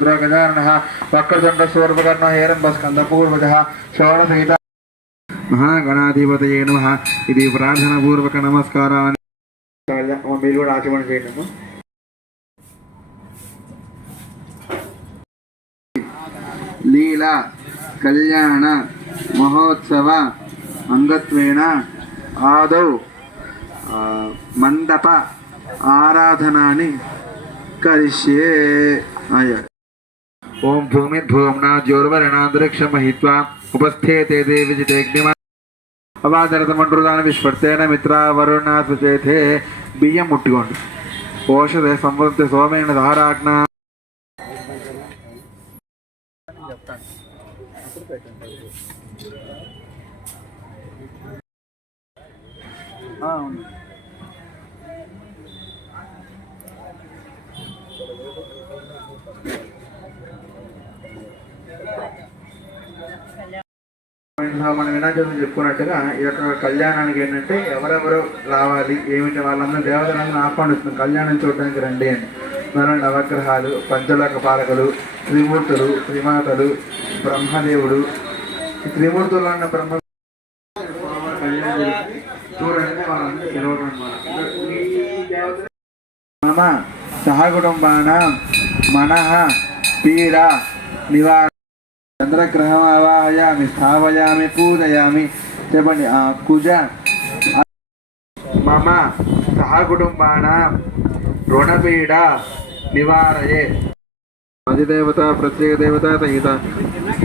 गजाननः वक्रतुण्डसूर्यकर्णः हेरम्बस्कन्दपूर्वजः षोडशहिता महागणाधिपतये नमः इति प्रार्थनापूर्वक नमस्कारान् మీరు కూడా ఆచరణ చేయటము. లీలా కళ్యాణ మహోత్సవ అంగత్వేన ఆదౌ మండప ఆరాధనాని కరిష్యే అయ్యారు. ఓం భూమిర్భూమ్నా జ్యోర్వరణాంతరిక్షం మహిత్వా ఉపస్థేతే దేవి జితేగ్నిమ అవాదరథమండ్రుదాన విశ్వర్తేన మిత్ర వరుణ సుచేతే బియ్యం ముట్టుకోండి. ఓషధ సంవృత్తి సోమేణ ధారాజ్ఞ మనం వినాయకుడు చెప్పుకున్నట్టుగా ఈ యొక్క కళ్యాణానికి ఏంటంటే ఎవరెవరు రావాలి ఏమిటి వాళ్ళందరూ దేవతలందరూ ఆహ్వానిస్తుంది కళ్యాణం చూడడానికి రండి అని. మన నవగ్రహాలు, పంచలోక పాలకులు, త్రిమూర్తులు, త్రిమాతలు, బ్రహ్మదేవుడు, ఈ త్రిమూర్తులు అన్న బ్రహ్మ చూడండి వాళ్ళందరూ పిలవడం అన్నమాట. మమ సహకుటుంబానాం మనః పీడ నివారణ చంద్రగ్రహం ఆవాహయామి స్థాపయామి పూజయామి. చెప్పండి. కుజ మమ సహకుటుంబానాం రుణపీడ నివారయే అధిదేవత ప్రత్యేక దేవత సహిత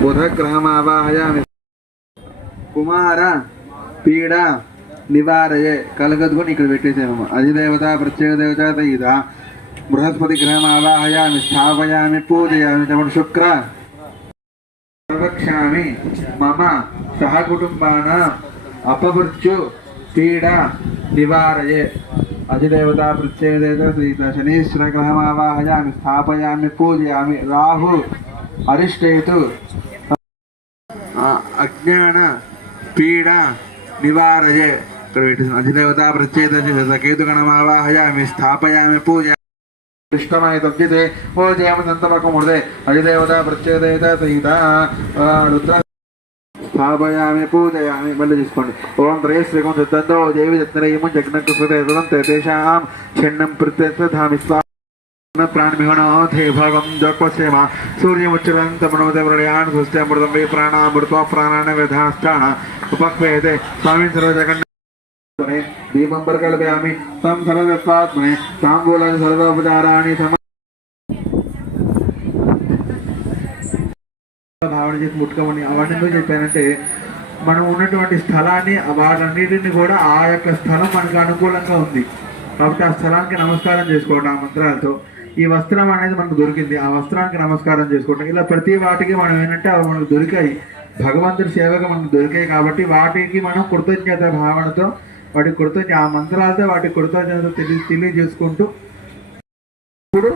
బుధగ్రహం ఆవాహయామి కుమార పీడ నివారయే కలగదుకొని ఇక్కడ పెట్టేసాము. అధిదేవత ప్రత్యేక దేవత సహిత బృహస్పతి గ్రహం ఆవాహయామి స్థాపయామి పూజయామి. చెప్పండి. శుక్ర ప్రవక్ష్యామి మమ సహకుటుంబానాం అపమృత్యు పీడ నివారయే అధిదేవత ప్రత్యేక దేవత సహిత శనీశ్వర గ్రహం ఆవాహయామి స్థాపయామి పూజయామి. రాహు అరిష్టేతు అజ్ఞాన పీడ నివారయే ఇక్కడ పెట్టేసాను. అధిదేవత ప్రత్యేక కేతుగణం ఆవాహయామి స్థాపయామి పూజ ఇష్టమై తప్పితే ఓ జయమ సంతపకం ఉడదే అధిదేవత ప్రత్యేక దేవత సహిత రుద్ర స్థాపయామి పూజయామి. మళ్ళీ తీసుకోండి. ఓం త్రయ శ్రీకం సిద్ధంతో దేవి దత్తరయము జగ్నకృతం తేషాం ఛిన్నం ప్రత్యధామి ప్రాణమిహణోధే భగం జోక్వసేమ సూర్యముచ్చరంతమనోదే వ్రణయాన్ సుష్టమృతం వై ప్రాణామృత్వ ప్రాణాన విధాష్టాన ఉపక్వేదే స్వామి సర్వజగన్ దీపం పరికల్పయామి తం సర్వత్వాత్మనే తాంబూలాన్ని సర్వోపచారాన్ని భావన చేసి ముట్టుకోమని. అవన్నీ ఎందుకు చెప్పానంటే మనం ఉన్నటువంటి స్థలాన్ని వాటన్నిటిని కూడా ఆ యొక్క స్థలం మనకు అనుకూలంగా ఉంది కాబట్టి ఆ స్థలానికి నమస్కారం చేసుకోవటం ఆ మంత్రాలతో. ఈ వస్త్రం అనేది మనకు దొరికింది, ఆ వస్త్రానికి నమస్కారం చేసుకోవటం. ఇలా ప్రతి వాటికి మనం ఏంటంటే అవి మనకు దొరికాయి, భగవంతుడి సేవగా మనకు దొరికాయి కాబట్టి వాటికి మనం కృతజ్ఞత భావనతో వాటికి కృతజ్ఞత ఆ మంత్రాలతో వాటికి కృతజ్ఞత తెలియజేసుకుంటూ ఇప్పుడు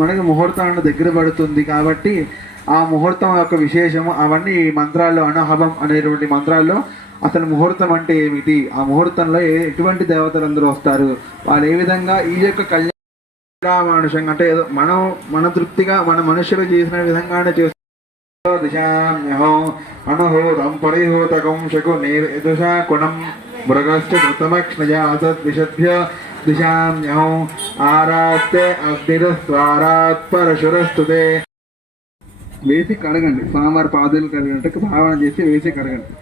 మనకి ముహూర్తం దగ్గర పడుతుంది కాబట్టి ఆ ముహూర్తం యొక్క విశేషము అవన్నీ ఈ మంత్రాల్లో అనహవం అనేటువంటి మంత్రాల్లో అసలు ముహూర్తం అంటే ఏమిటి, ఆ ముహూర్తంలో ఎటువంటి దేవతలు అందరూ వస్తారు, వాళ్ళు ఏ విధంగా ఈ యొక్క కళ్యాణానుషంగా అంటే ఏదో మన తృప్తిగా మన మనుషులు చేసిన విధంగానే చేస్తారు. దిశామ్యహం అనుహూతం పరిహూతకం శకునిర్దుషా కుణం మృగశ్చ కృతమక్ష్ణయాసద్విషభ్య దిశామ్యహం ఆరాస్తే అగ్నిరస్వారాత్ పరశురస్తుతే. వేసి కడగండి. స్వామివారి పాదాలు కడిగినట్టు భావన చేసి వేసి కడగండి.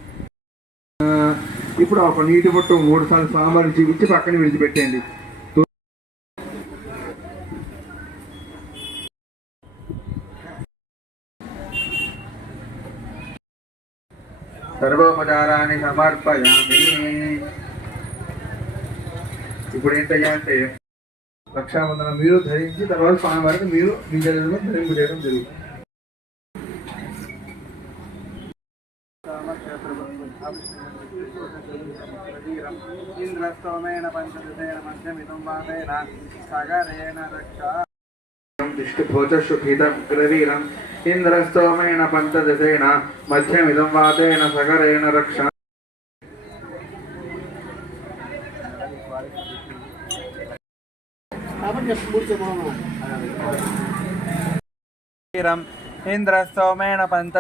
ఇప్పుడు ఒక నీటి బొట్టు 3 సార్లు స్వామివారిని చూపించి పక్కన విడిచిపెట్టేయండి. సర్వోపచారాన్ని సమర్పయామి. ఇప్పుడు ఏంటయ్యా అంటే రక్షాబంధనం మీరు ధరించి తర్వాత స్వామివారిని మీరు మీ జగన్లో ధరింపు చేయడం జరుగుతుంది. ఇంద్రస్తోమేన పంచదశేన మధ్యమిదం వామేన సగరేణ రక్షా దిష్టిభోజశుభిదం గ్రవీరం ఇంద్రస్తోమేన పంచదశేన మధ్యమిదం వాతేన సగరేణ రక్ష ఇంద్రస్తోమేణ పంచ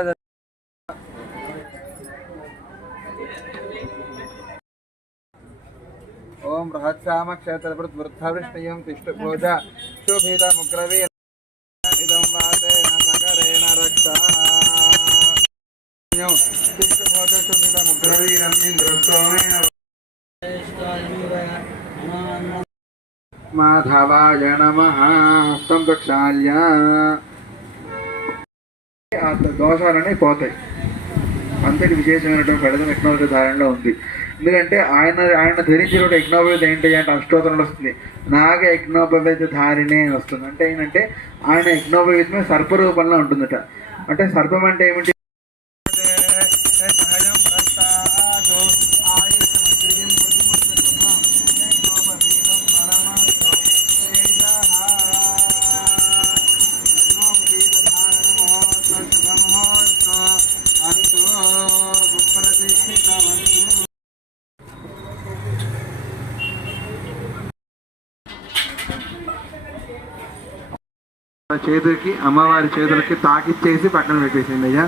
ఓం బృహత్సామ క్షేత్రవృద్ధవృష్ణయం తిష్టభోజ శోభితముగ్రవీ ఇదం వాసేన సగరేణ రక్ష తిష్టభోజ శోభితముగ్రవీరం ఇంద్రస్తోమేణ మాధవాయ నమః. హస్తం ప్రక్షాళ్య ఆ దోషాలన్నీ పోతాయి. అంతటి విశేషమైనటువంటి ఫలితం యజ్ఞోపవీత ధారణలో ఉంది. ఎందుకంటే ఆయన ధరించిన యజ్ఞోపవీత ఏంటి అంటే అష్టోత్తరంలో వస్తుంది, నాగ యజ్ఞోపవీత ధారిణి అని వస్తుంది. అంటే ఏంటంటే ఆయన యజ్ఞోపవీతమే సర్పరూపంలో ఉంటుందట. అంటే సర్పం అంటే ఏమిటి? చేతులకి అమ్మవారి చేతులకి తాకిచ్చేసి పక్కన పెట్టేసింది అయ్యా.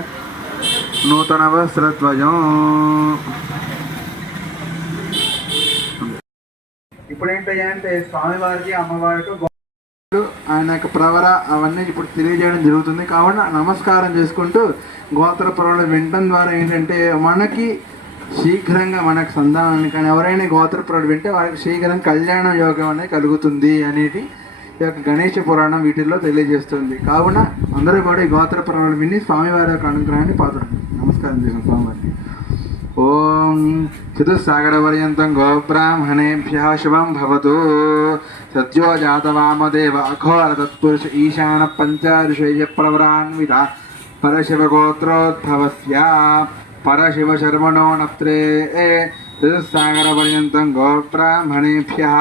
నూతన వస్త్రధ్వజం. ఇప్పుడు ఏంటయ్యా అంటే స్వామివారికి అమ్మవారికి ఆయన యొక్క ప్రవర అవన్నీ ఇప్పుడు తెలియజేయడం జరుగుతుంది. కావున నమస్కారం చేసుకుంటూ గోత్ర ప్రవరలు వినటం ద్వారా ఏంటంటే మనకి శీఘ్రంగా మనకు సంధానాన్ని కానీ ఎవరైనా గోత్ర ప్రవరలు వింటే వారికి శీఘ్రం కళ్యాణ యోగం అనేది కలుగుతుంది అనేది ఈ యొక్క గణేష పురాణం వీటిల్లో తెలియజేస్తుంది. కావున అందరూ కూడా ఈ గోత్ర పురాణాలు విని స్వామివారి యొక్క అనుగ్రహాన్ని పాత్రండి. నమస్కారం చేసాం స్వామివారికి. ఓం చతుస్సాగరపర్యంతం గోబ్రాహ్మణేభ్యః శుభం భవతు. సద్యో జాతవామదేవ అఘోర తత్పురుష ఈశాన పంచఋషయ ప్రవరాన్విత పరశివగోత్రోద్భవస్య పరశివ శర్మణో నత్రే. చతుస్సాగరపర్యంతం గోబ్రాహ్మణేభ్యః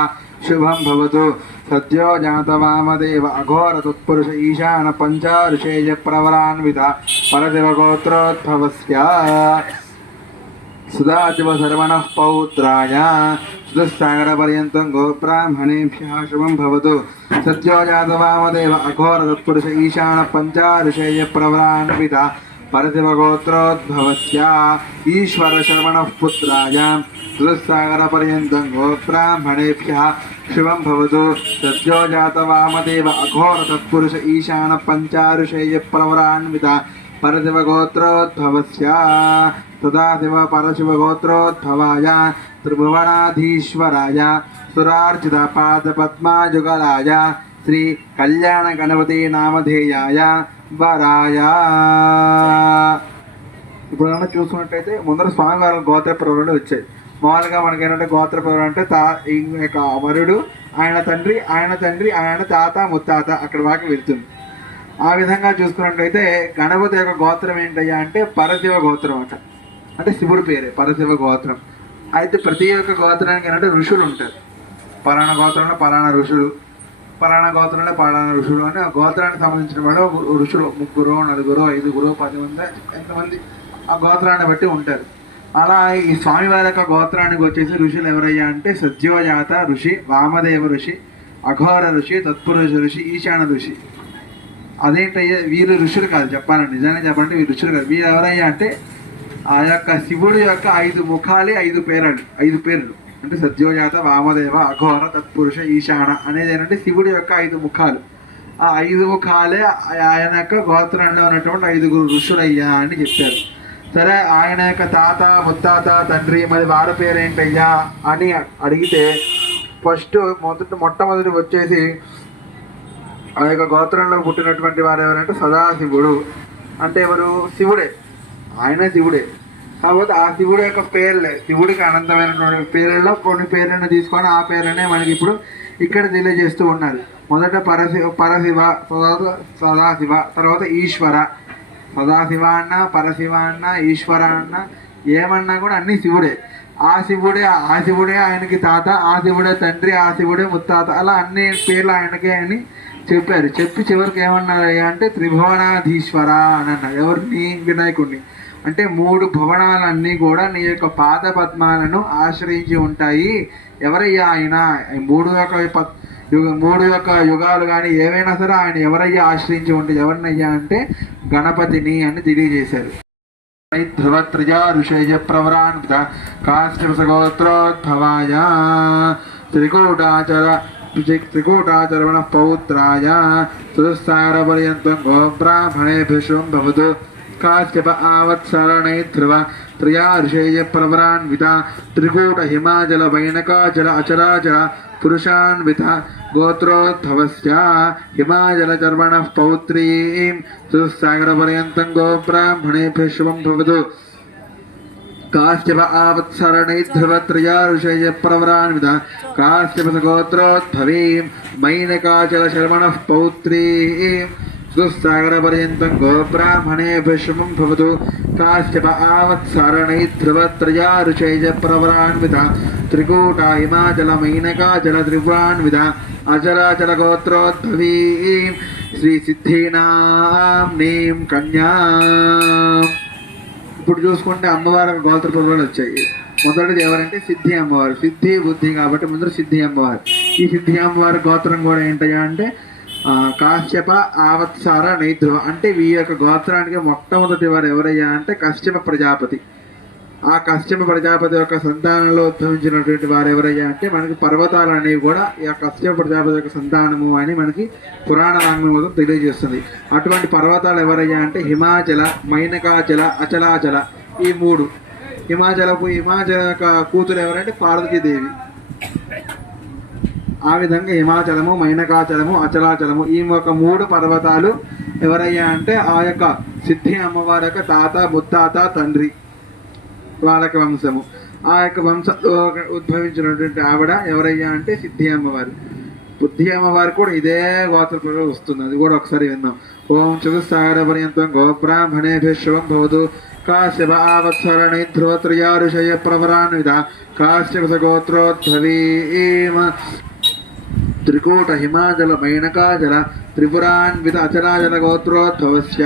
శుభం భవతు. సద్యో జాతవామదేవ అఘోర తత్పురుష ఈశాన పంచఋషయ ప్రవరాన్విత పరశివగోత్రోద్భవస్య సుదాశివ శర్వణః పౌత్రాయ చతుస్సాగరపర్యంతం గోబ్రాహ్మణేభ్యః శుభం భవతు. సద్యో జాతవామదేవ అఘోర తత్పురుష ఈశాన పంచఋషయ ప్రవరాన్విత పరశివగోత్రోద్భవస్య ఈశ్వర శర్వణః పుత్రాయ చతుస్సాగరపర్యంతం గోబ్రాహ్మణేభ్యః శుభం భవతు. సద్యో జాతవామదేవ అఘోర తత్పురుష ఈశాన పంచఋషయ ప్రవరాన్విత పరశివగోత్రోద్భవస్య సదాశివ పరశివగోత్రోద్భవాయ త్రిభువనాధీశ్వరాయ సురార్చిత పాదపద్మాయుగలాయ శ్రీ కళ్యాణ గణపతి నామధేయాయ వరాయ. ఇప్పుడు కన్నా చూసుకున్నట్టయితే ముందర స్వామివారి గోత్ర ప్రవరలు వచ్చాయి. మామూలుగా మనకి ఏంటంటే గోత్ర ప్రవరం అంటే వరుడు, ఆయన తండ్రి, ఆయన తాత ముత్తాత అక్కడ వాకి వెళ్తుంది. ఆ విధంగా చూసుకున్నట్లయితే గణపతి యొక్క గోత్రం ఏంటయ్యా అంటే పరశివ గోత్రం అట. అంటే శివుడి పేరే పరశివ గోత్రం. అయితే ప్రతి ఒక్క గోత్రానికి ఏంటంటే ఋషులు ఉంటారు. పలానా గోత్రంలో పలానా ఋషులు, పలానా గోత్రంలో పలానా ఋషులు అని ఆ గోత్రానికి సంబంధించిన వాడు ఋషులు 3, 4, 5, 10 మంది ఎంతమంది ఆ గోత్రాన్ని బట్టి ఉంటారు. అలా ఈ స్వామివారి యొక్క గోత్రానికి వచ్చేసి ఋషులు ఎవరయ్యా అంటే సద్యోజాత ఋషి, వామదేవ ఋషి, అఘోర ఋషి, తత్పురుష ఋషి, ఈశాన ఋషి. అదేంటయ్యా వీరు ఋషులు కాదు, చెప్పాలంటే నిజంగా చెప్పాలంటే వీరు ఋషులు కాదు. వీరు ఎవరయ్యా అంటే ఆ యొక్క శివుడి యొక్క 5 ముఖాలే 5 పేర్లు. అంటే సద్యోజాత, వామదేవ, అఘోర, తత్పురుష, ఈశాన అనేది ఏంటంటే శివుడి యొక్క 5 ముఖాలు. ఆ 5 ముఖాలే ఆయన యొక్క గోత్రంలో ఉన్నటువంటి 5 ఋషులయ్యా అని చెప్పారు. సరే, ఆయన యొక్క తాత, ముత్తాత, తండ్రి మరి వారి పేరేంటయ్యా అని అడిగితే మొట్టమొదటి వచ్చేసి ఆ యొక్క గోత్రంలో పుట్టినటువంటి వారు ఎవరంటే సదాశివుడు. అంటే ఎవరు? శివుడే, ఆయన శివుడే. కాకపోతే ఆ శివుడు యొక్క పేర్లే, శివుడికి అనంతమైనటువంటి పేర్లలో కొన్ని పేర్లను తీసుకొని ఆ పేర్లనే మనకి ఇప్పుడు ఇక్కడ తెలియజేస్తూ ఉన్నారు. మొదట పరశివ, తర్వాత సదాశివ, తర్వాత ఈశ్వర. సదాశివ అన్న, పరశివ అన్న, ఈశ్వర అన్న ఏమన్నా కూడా అన్నీ శివుడే. ఆ శివుడే ఆయనకి తాత, ఆ శివుడే తండ్రి, ఆ శివుడే ముత్తాత, అలా అన్ని పేర్లు ఆయనకే అని చెప్పారు. చెప్పి చివరికి ఏమన్నారు అంటే త్రిభువనాధీశ్వర అని అన్నారు. ఎవరిని? వినాయకుడిని. అంటే 3 భువనాలన్నీ కూడా నీ యొక్క పాద పద్మాలను ఆశ్రయించి ఉంటాయి. ఎవరయ్యా ఆయన? 3 మూడు యొక్క యుగాలు కానీ ఏవైనా సరే ఆయన ఎవరయ్యా ఆశ్రయించి ఉంటే ఎవరినయ్యా అంటే గణపతిని అని తెలియజేశారు. ధ్రువత్రజా ఋషేజ ప్రవరాన్విత కాశ్యపసగోత్రోద్భవాయ త్రికూటాచరణ పౌత్రాయ చతుస్సాగరపర్యంతం గోబ్రాహ్మణేభ్యశుం భవతు కాశ్యప ఆవత్సరణై ధ్రువ త్రయా ఋషేయ ప్రవరాన్విత త్రికూట హిమాచల వైనకాచల అచలాచల పురుషాన్విత గోత్రోద్భవస్య హిమాచల చర్వణ పౌత్రీం చతుస్సాగరపర్యంతం గోబ్రాహ్మణేభ్యः శుభం భవతు కాశ్యప ఆవత్సరణై ధ్రువత్రయా ఋషయ ప్రవరాన్విత కాశ్యప గోత్రోద్భవీం మైనకాచల శర్మణ పౌత్రీం చతుస్సాగరపర్యంతం గోబ్రాహ్మణేభ్యः శుభం భవతు కాశ్యప ఆవత్సరణై ధ్రువత్రయా ఋషయ ప్రవరాన్విత త్రికూట హిమాచల మైనకాచల త్రిపురాన్విత అచలాచల గోత్రోద్భవీం శ్రీ సిద్ధీనాం నీం కన్యా. ఇప్పుడు చూసుకుంటే అమ్మవారి గోత్ర పురాణాలు వచ్చాయి. మొదటిది ఎవరంటే సిద్ధి అమ్మవారు. సిద్ధి బుద్ధి కాబట్టి ముందర సిద్ధి అమ్మవారు. ఈ సిద్ధి అమ్మవారి గోత్రం కూడా ఏంటయ్యా అంటే కాశ్యప ఆవత్సార నైధ్రువ. అంటే ఈ యొక్క గోత్రానికి మొట్టమొదటి వారు ఎవరయ్యా అంటే కశ్యప ప్రజాపతి. ఆ కశ్యప ప్రజాపతి యొక్క సంతానంలో ఉద్భవించినటువంటి వారు ఎవరయ్యా అంటే మనకి పర్వతాలు అనేవి కూడా ఈ కశ్యప ప్రజాపతి యొక్క సంతానము అని మనకి పురాణ వాంగ్మయం తెలియజేస్తుంది. అటువంటి పర్వతాలు ఎవరయ్యా అంటే హిమాచల మైనకాచల అచలాచల ఈ మూడు. హిమాచల యొక్క కూతురు ఎవరంటే పార్వతీదేవి. ఆ విధంగా హిమాచలము మైనకాచలము అచలాచలము ఈ ఒక మూడు పర్వతాలు ఎవరయ్యా అంటే ఆ యొక్క సిద్ధి అమ్మవారి యొక్క తాత ముత్తాత తండ్రి వాళ్ళకి వంశము. ఆ యొక్క వంశంలో ఉద్భవించినటువంటి ఆవిడ ఎవరయ్యా అంటే సిద్ధి అమ్మవారు. బుద్ధి అమ్మవారు కూడా ఇదే గోత్రపురంలో వస్తుంది. అది కూడా ఒకసారి విందాం. ఓం చతుస్సాగరపర్యంతం గోబ్రాహ్మణేభ్యः శుభం భవతు కాశ్యప ఆవత్సరణై ధ్రువత్రయా ఋషయ ప్రవరాన్విత కాశ్యప గోత్రోద్భవీం త్రికూట హిమాచల మైనకాచల త్రిపురాన్విత అచలాచల గోత్రోద్భవస్య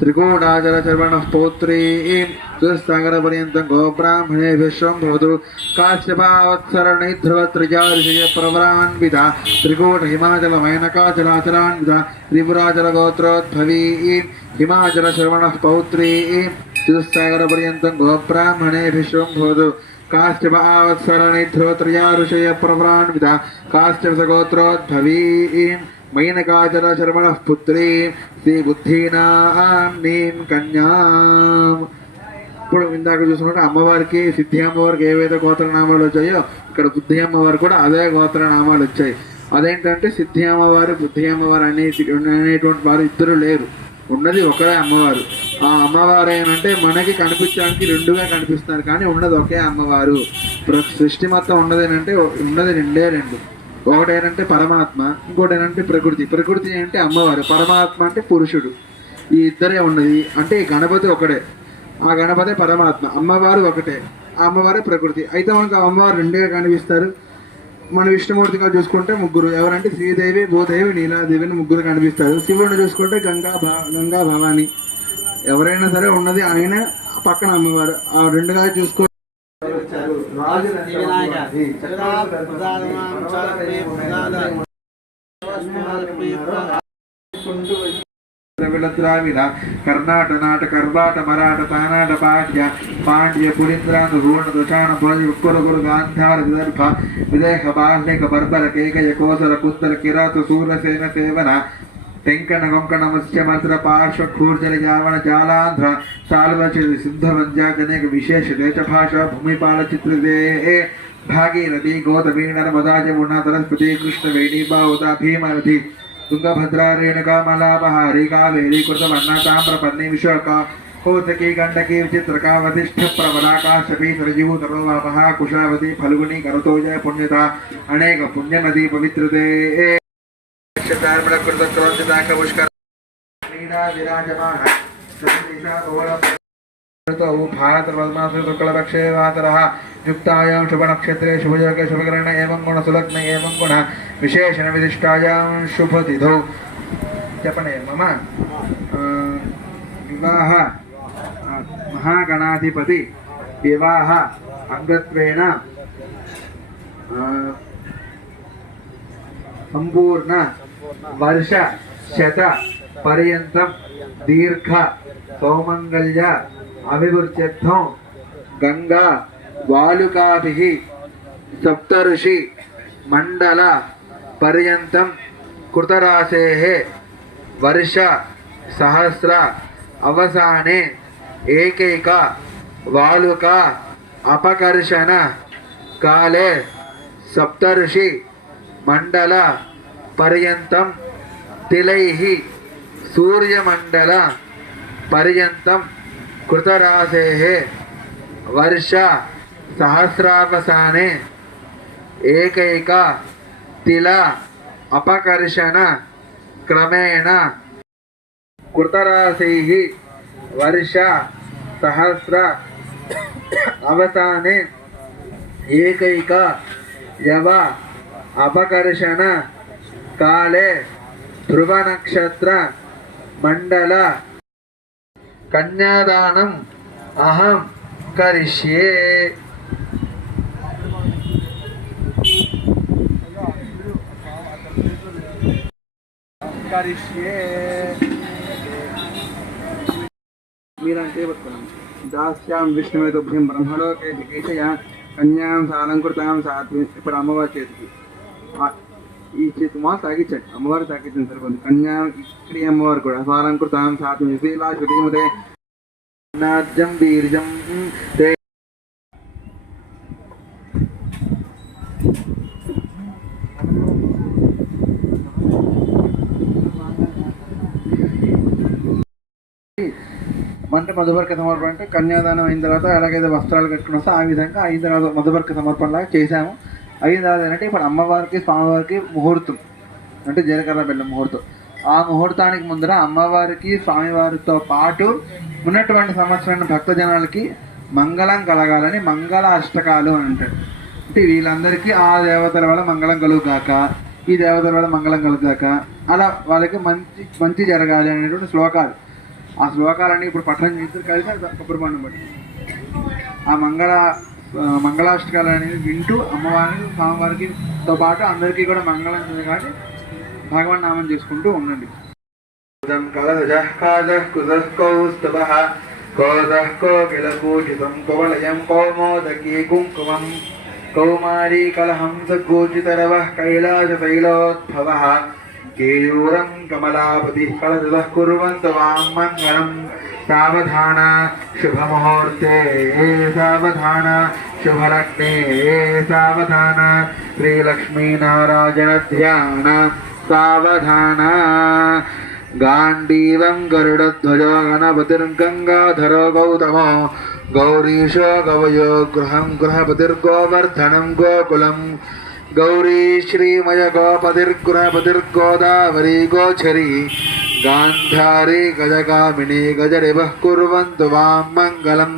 త్రికూటాచల చర్వణ పౌత్రీం చతుస్సాగరపర్యంతం గోబ్రాహ్మణేభ్యः శుభం భవతు కాశ్యపావత్సరణై ధ్రువత్రజా ఋషయ ప్రవరాన్విత త్రికూట హిమాచల మైనకాచల అచలాన్విత త్రిపురాచల గోత్రోద్భవీం హిమాచల శర్వణ పౌత్రీం చతుస్సాగరపర్యంతం గోబ్రాహ్మణేభ్యः శుభం భవతు కాశ్యప ఆవత్సరణై ధ్రువత్రయా ఋషయ ప్రవరాన్విత కాశ్యప గోత్రోద్భవీం మైనకాచల శర్మణ పుత్రీం శ్రీ బుద్ధీనాం నీం కన్యాం. ఇప్పుడు ఇందాక చూసుకుంటే అమ్మవారికి సిద్ధి అమ్మవారికి ఏవైతే గోత్రనామాలు వచ్చాయో ఇక్కడ బుద్ధి అమ్మవారు కూడా అదే గోత్రనామాలు వచ్చాయి. అదేంటంటే సిద్ధి అమ్మవారు బుద్ధి అమ్మవారు అనేటువంటి వారు ఇద్దరు లేరు, ఉన్నది ఒకరే అమ్మవారు. ఆ అమ్మవారు ఏంటంటే మనకి కనిపించడానికి రెండుగా కనిపిస్తున్నారు కానీ ఉన్నది ఒకే అమ్మవారు. సృష్టి మొత్తం ఉన్నదేనంటే ఉన్నది రెండే రెండు. ఒకటేనంటే పరమాత్మ, ఇంకోటి ఏంటంటే ప్రకృతి. ప్రకృతి అంటే అమ్మవారు, పరమాత్మ అంటే పురుషుడు. ఈ ఇద్దరే ఉన్నది. అంటే గణపతి ఒకడే, ఆ గణపతి పరమాత్మ, అమ్మవారు ఒకటే, ఆ అమ్మవారే ప్రకృతి. అయితే మనకు అమ్మవారు రెండుగా కనిపిస్తారు. మన విష్ణుమూర్తిగా చూసుకుంటే ముగ్గురు, ఎవరంటే శ్రీదేవి భూదేవి నీలాదేవిని ముగ్గురు కనిపిస్తారు. శివుడిని చూసుకుంటే గంగా భవాని. ఎవరైనా సరే ఉన్నది ఆయన, పక్కన అమ్మవారు. ఆ రెండుగా చూసుకో ద్రావిడ కర్ణాట నాట కర్బాట మరాఠ తానాట పాఠ్య పాండ్య పురీంద్రాను రూణ దశాన భోజి ఉక్కురుగురు గాంధార విదర్భ విదేహ బాహ్లిక బర్బర కేకయ కోసల కుందల కిరాతు సూర్యసేన సేవన టెంకణ కొంకణ మత్స్య మంత్ర పార్శ్వ ఖూర్జల యావన జాలాంధ్ర సాల్వచ సిద్ధవంజా అనేక విశేష దేశ భాష భూమిపాల చిత్రదే భాగీరథి గోతమీ నర్మదా యమునా సరస్వతి కృష్ణవేణి బాహుదా భీమరథి తుంగభద్రా రేణుకా మలాపహారి కావేరీ కృతవర్ణ తామ్రపర్ణి విశాఖ కోసకి గండకి విచిత్రకా వధిష్ఠ ప్రవరాకాశపి సరజీవు తరోవాపహ కుశావతి ఫల్గుని కరతోజ పుణ్యత అనేక పుణ్యనదీ పవిత్రతే పుష్కర విరాజమాన भारत पद्मासु शुक्लपक्षे वासरः युक्तायां शुभनक्षत्रे शुभयोगे शुभकरण एवं गुण सुलग्न एवं गुण विशेषण विशिष्टायां शुभतिथौ जपने मम विवाह महागणाधिपति विवाह अंगत्वेन సంపూర్ణ వర్ష శత పర్యంతం దీర్ఘ సౌమంగళ్య అభివృద్ధ్యర్థం గంగా వాలుకాభి సప్తఋషి మండల పర్యంతం కృతరాశే వర్ష సహస్ర అవసానే ఏకైక వాలుక అపకర్షణ కాలే సప్తఋషి మండల పర్యంతం తిలైః సూర్యమండల పర్యంతం కృతరాశేః వర్ష సహస్రావసానే ఏకైక తిల అపకర్షణ క్రమేణ కృతరాశైః వర్ష సహస్ర అవసానే ఏకైక యవ అపకర్షణ కాలే ధ్రువ నక్షత్ర మండల కన్యాదానం అహం కరిష్యే. మీరంటే పట్టుకున్నాం దాస్యాం విష్ణువే తుభ్యం బ్రహ్మలోకే దికేశయ కన్యాం సాలంకృతాం సాత్వి. ఇప్పుడు అమ్మవారి చేతికి ఈ చేతి మా తాగించండి, అమ్మవారు తాగించండి సరిపోతుంది. కన్యాం ఇక్కడ అమ్మవారు కూడా సాలంకృతాం సాత్వి శ్రీలా శృతిమతే నాద్యం వీర్జం తే. అంటే మధుబర్క సమర్పణ అంటే కన్యాదానం అయిన తర్వాత ఎలాగైతే వస్త్రాలు కట్టుకుని వస్తే ఆ విధంగా అయిన తర్వాత మధుబర్క సమర్పణలాగా చేశాము. అయిన తర్వాత ఏంటంటే ఇప్పుడు అమ్మవారికి స్వామివారికి ముహూర్తం అంటే జీలకర్ర బెల్లం ముహూర్తం. ఆ ముహూర్తానికి ముందర అమ్మవారికి స్వామివారితో పాటు ఉన్నటువంటి సంవత్సరాన్ని భక్తజనాలకి మంగళం కలగాలని మంగళ అష్టకాలు అని అంటారు. అంటే వీళ్ళందరికీ ఆ దేవతల వల్ల మంగళం కలుగుగాక, ఈ దేవతల వల్ల మంగళం కలుగుగాక, అలా వాళ్ళకి మంచి మంచి జరగాలి అనేటువంటి శ్లోకాలు. ఆ శ్లోకాలన్నీ ఇప్పుడు పఠనం చేసి కలిసి కొబ్బరి పండు బట్టి ఆ మంగళాష్టకాలు అనేవి వింటూ అమ్మవారిని స్వామివారికితో పాటు అందరికీ కూడా మంగళం కానీ భగవన్ నామం చేసుకుంటూ ఉండండి. కౌమారీ కలహంస గోచితరవ కైలాస శైలోద్భవ కేయూరం కమలాపతి కలదుః కుర్వంతు వాం మంగళం. సావధాన శుభముహూర్తే సావధాన శుభలగ్నే సావధాన శ్రీలక్ష్మీనారాయణ ధ్యాన సావధాన. గాంధీవం గరుడధ్వజో గణపతిర్గంగాధరో గౌతమో గౌరీశో గవయో గృహం గృహపతిర్గోవర్ధనం గోకులం. గౌరీ శ్రీమయ గోపతిర్గృహపతిర్గోదావరి గోచరి గాంధారి గజగామిని గజరివః కుర్వంతు వాం మంగళం.